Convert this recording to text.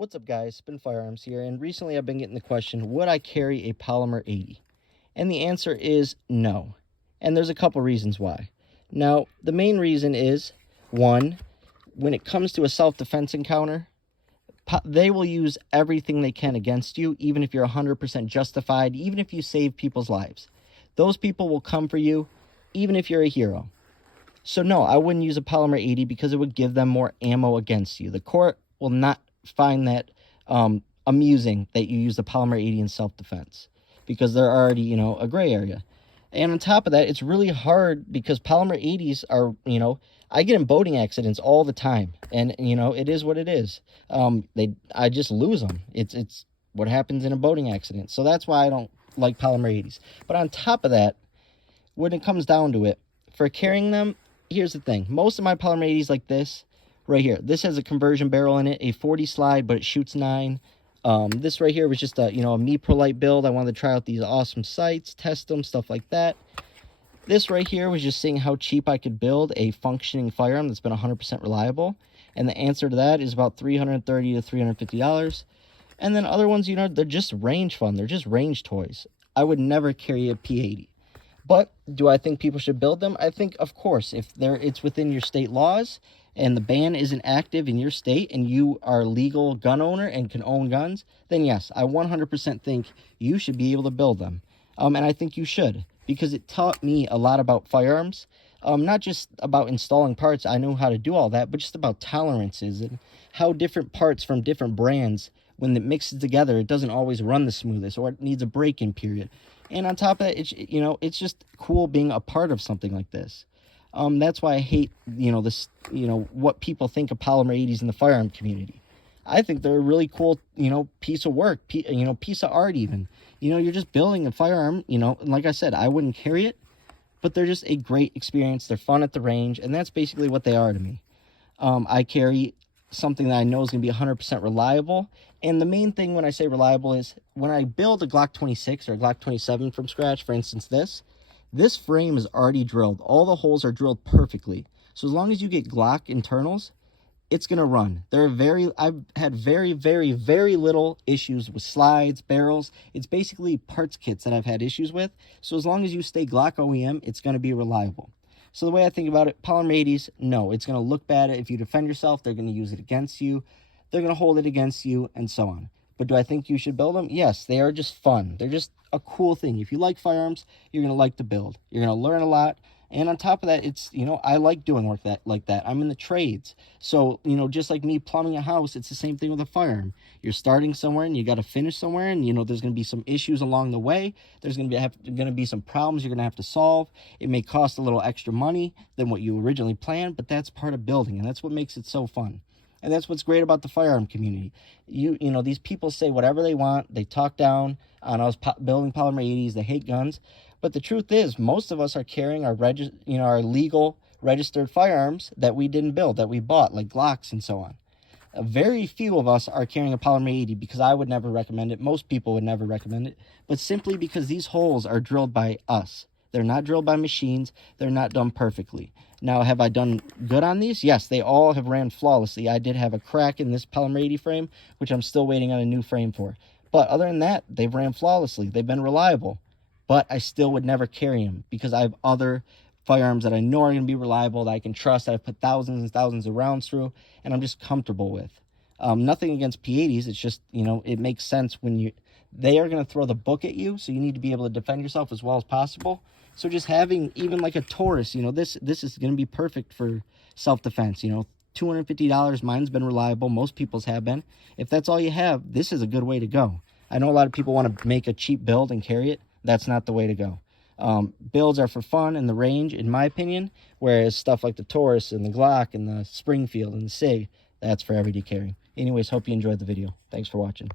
What's up, guys? Spin Firearms here, and recently I've been getting the question, would I carry a Polymer 80? And the answer is no. And there's a couple reasons why. Now, the main reason is, one, when it comes to a self-defense encounter, they will use everything they can against you, even if you're 100% justified, even if you save people's lives. Those people will come for you, even if you're a hero. So no, I wouldn't use a Polymer 80 because it would give them more ammo against you. The court will not find that amusing that you use the Polymer 80 in self-defense, because they're already, a gray area. And on top of that, it's really hard because Polymer 80s are, I get in boating accidents all the time, and it is what it is. I just lose them. It's what happens in a boating accident. So that's why I don't like Polymer 80s. But on top of that, when it comes down to it, for carrying them, here's the thing. Most of my Polymer 80s like this right here, this has a conversion barrel in it, a 40 slide, but it shoots 9. This right here was just a me pro light build. I wanted to try out these awesome sights, test them, stuff like that. This right here was just seeing how cheap I could build a functioning firearm that's been 100% reliable, and the answer to that is about $330 to $350. And then other ones, they're just range fun. They're just range toys. I would never carry a P80. But do I think people should build them? I think, of course, if it's within your state laws and the ban isn't active in your state and you are a legal gun owner and can own guns, then yes, I 100% think you should be able to build them. And I think you should, because it taught me a lot about firearms. Not just about installing parts, I know how to do all that, but just about tolerances and how different parts from different brands, when it mixes together, it doesn't always run the smoothest, or it needs a break-in period. And on top of that, it's just cool being a part of something like this. That's why I hate, what people think of Polymer 80s in the firearm community. I think they're a really cool, piece of work, piece of art even. You're just building a firearm, and like I said, I wouldn't carry it, but they're just a great experience. They're fun at the range, and that's basically what they are to me. I carry something that I know is going to be 100% reliable. And the main thing when I say reliable is when I build a Glock 26 or a Glock 27 from scratch, for instance, this frame is already drilled. All the holes are drilled perfectly. So as long as you get Glock internals, it's going to run. I've had very, very, very little issues with slides, barrels. It's basically parts kits that I've had issues with. So as long as you stay Glock OEM, it's going to be reliable. So the way I think about it, Polymer 80s, no, it's going to look bad. If you defend yourself, they're going to use it against you. They're going to hold it against you, and so on. But do I think you should build them? Yes, they are just fun. They're just a cool thing. If you like firearms, you're going to like to build. You're going to learn a lot. And on top of that, it's, I like doing work like that. I'm in the trades. So, just like me plumbing a house, it's the same thing with a firearm. You're starting somewhere and you got to finish somewhere, and, there's going to be some issues along the way. There's going to be some problems you're going to have to solve. It may cost a little extra money than what you originally planned, but that's part of building, and that's what makes it so fun. And that's what's great about the firearm community. These people say whatever they want. They talk down on us building Polymer 80s. They hate guns. But the truth is, most of us are carrying our legal registered firearms that we didn't build, that we bought, like Glocks and so on. Very few of us are carrying a Polymer 80 because I would never recommend it. Most people would never recommend it. But simply because these holes are drilled by us. They're not drilled by machines. They're not done perfectly. Now, have I done good on these? Yes, they all have ran flawlessly. I did have a crack in this Polymer 80 frame, which I'm still waiting on a new frame for. But other than that, they've ran flawlessly. They've been reliable. But I still would never carry them because I have other firearms that I know are going to be reliable, that I can trust, that I've put thousands and thousands of rounds through, and I'm just comfortable with. Nothing against P80s. It's just, it makes sense when they are going to throw the book at you, so you need to be able to defend yourself as well as possible. So just having even like a Taurus, this is going to be perfect for self-defense. $250, mine's been reliable. Most people's have been. If that's all you have, this is a good way to go. I know a lot of people want to make a cheap build and carry it. That's not the way to go. Builds are for fun and the range, in my opinion, whereas stuff like the Taurus and the Glock and the Springfield and the SIG, that's for everyday carry. Anyways, hope you enjoyed the video. Thanks for watching.